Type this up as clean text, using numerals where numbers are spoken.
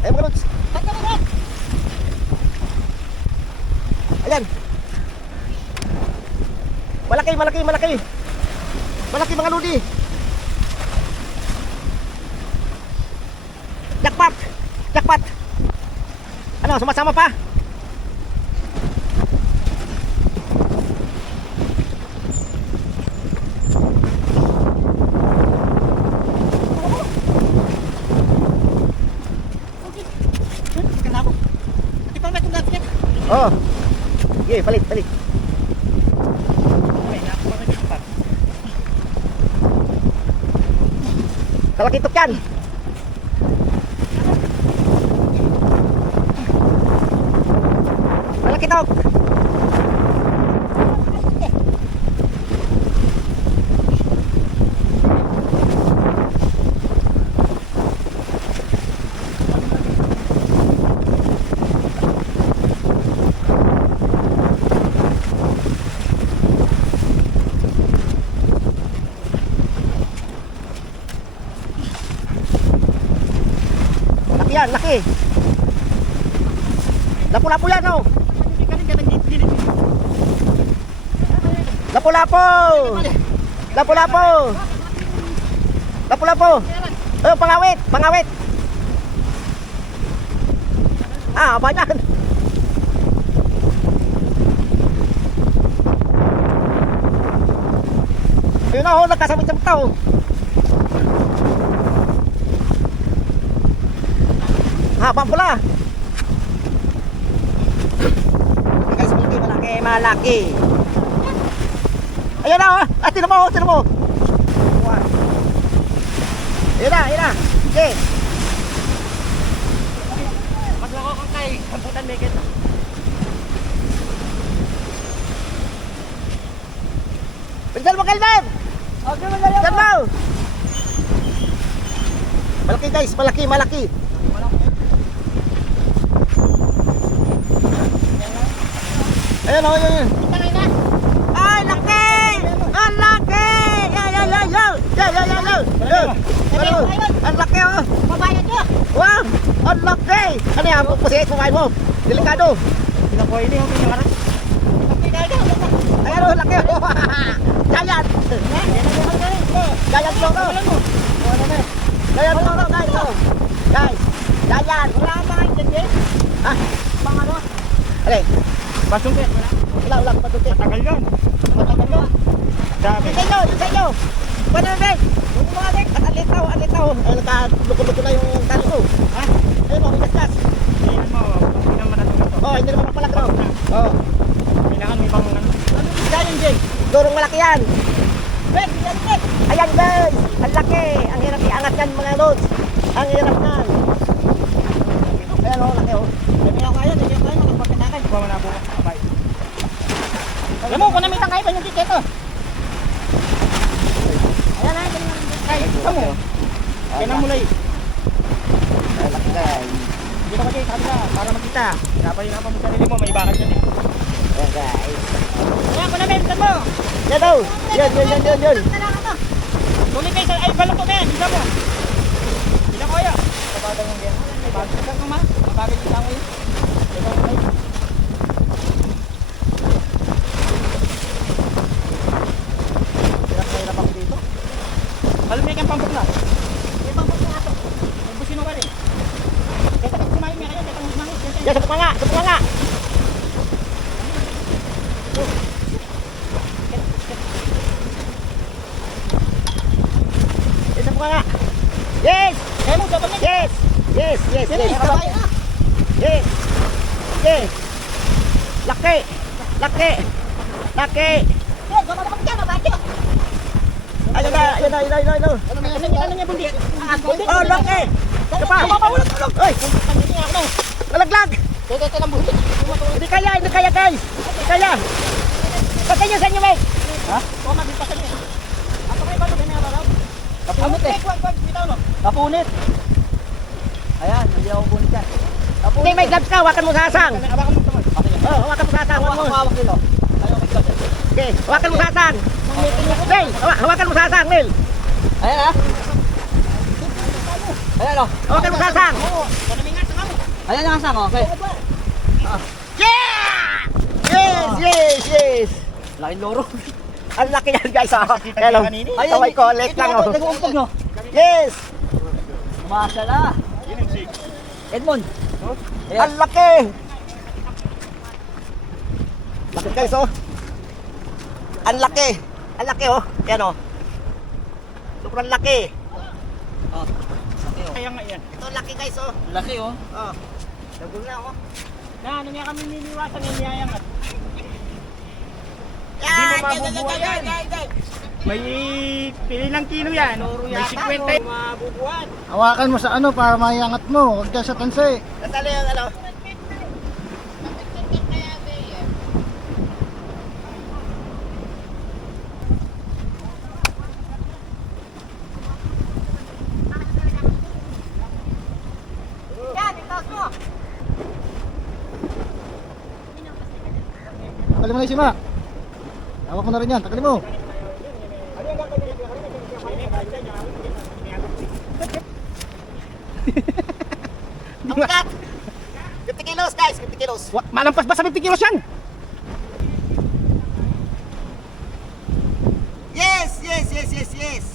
Ayan mga lods. Ayan. Malaki, malaki, malaki. Malaki mga lodi. Jackpot. Jackpot. Ano, sumasama pa? Oh. Sige, palit, palit. Kalakitok yan. Kalakitok. Yan, laki. Lapu-lapu yan, oh. Lapu-lapu. Lapu-lapu. Lapu-lapu. Oh, pangawit, pangawit. Ah, apa yan? Yun na, oh, nagkasamit-samit tao. Haba pula. Guys, malaki, malaki, malaki. Ayan na, oh. Ah, tinan mo, tinan mo. Ayan na, ayan na. Okay. Maglako kang kay kamputan meket. Pinjal mo, Kelvin. Okay, pinjal mo. Malaki guys, malaki, malaki. Ayan o, ayan. Ay, laki! Ang laki! Ang laki o! Mabayad nyo! Wow! Ang laki! Ano yan? Pusihin, kumain mo. Delikado. Pinakuha ini yung pinyakarap. Ayan o, laki o! Giant! Giant logo! Giant logo, guys o! Guys! Giant! Wala ka mga intindi? Ha? Pang ano? Alay! Basungkit, wala? Wala, patutin. Matagal yun. Matagal yun. Dami. Yung sa inyo! Pwede na, Bek! Yung mga Bek! At alitaw, alitaw! Ay, nakaluko-luko na yung tali ko. Ha? Ayun o, igas-gas. Tingnan mo, hindi naman natulog to. Oh, hindi naman mapalag raw. Oh. Kailangan mo ibang ano. Ano yung dyan, Jay? Durong malaki yan. Bek, yan, Bek! Ayan guys, ang laki. Ang hirap iangat yan mga lods. Ang hirap yan. Ayan o, laki o. Dami ako kaya, magpagkatakan. Kuha mo na bukas. Bye. Alam mo, kung namitan kayo, yung ticket to. Ayan na, ganyan lang. Ay, ito mo. Yan ang mulay. Ang laki guys. Hindi ka kasi kabila, para makita. Hirapan mo sarili mo, may bakal yan eh. Ayan guys. Ayan, kung namitan mo. Yan o. Yan. Tuloy kayo sa, ay, balong ko yan, isa mo. Ilang ko yan. Kabagal mo yan. Kabagal mo ma. Kabagal yung tamo yun. Kabagal mo yun. Hirap ako dito. Malumig ang pambok na. May pambok na ato. Magbusin mo ba rin? Kaya tapos kumain niya kayo, kaya tapos kumain. Yan, sabuk nga, sabuk nga. Yan, sabuk nga. Yes! Kaya mo, sabag niya. Yes! Yes! Yes! Yes! Sabag na. Yes! Yes! Laki! Laki! Laki! Kaya, gumagabag ka, mabadyo. Ayun na! Ayun na! Ayun na! Ayun na! Ano niya, bundi? Oh, laki! Ito pa! Uy! Nalaglag! Hindi kaya! Hindi kaya guys! Hindi kaya! Patay nyo sa inyo, mate! Ha? Ako may bago ganyan ako. Kapunit eh. Kapunit. Ayan, hindi ako punit yan. Hindi, may gloves ka! Hawakan mo sa asang! Abakan mo naman. Oh, hawakan mo sa asang! Hawakan mo! Hawak nilo. Ayaw may gloves. Okay, hawakan mo sa asang! Hey, hawakan mo sa asang, Neil! Ayan ha. Ayan o. Hawakan mo sa asang! Oo. Kanamingat. Ayan ang asang, okay. Yeah! Yes! Laking loro. Ang laki yan guys ha. Hello. Taway ko, late lang oh. Nag-uumpog no? Yes! Masala. Edmond. Ang laki! Laki guys oh. Ang laki. Ang laki oh. Yan oh. Sobrang laki. Oh. Kaya nga yan. Ito laki guys oh. Laki oh. Oh. Dagol na oh. Na, ano nga kami niniwasan yung niyayangat. Yan! Hindi mo mabubuhay yan. May pinilang kilo yan. May 50 mabubuhan. Hawakan mo sa ano para maiangat mo, huwag dyan sa tansi. Nasali yung ano. Tagalin mo na yung sima. Hawak mo na rin yan, tagalin mo. Ang bigat! 50 kilos guys, 50 kilos. Malampas ba sa 50 kilos yan? Yes!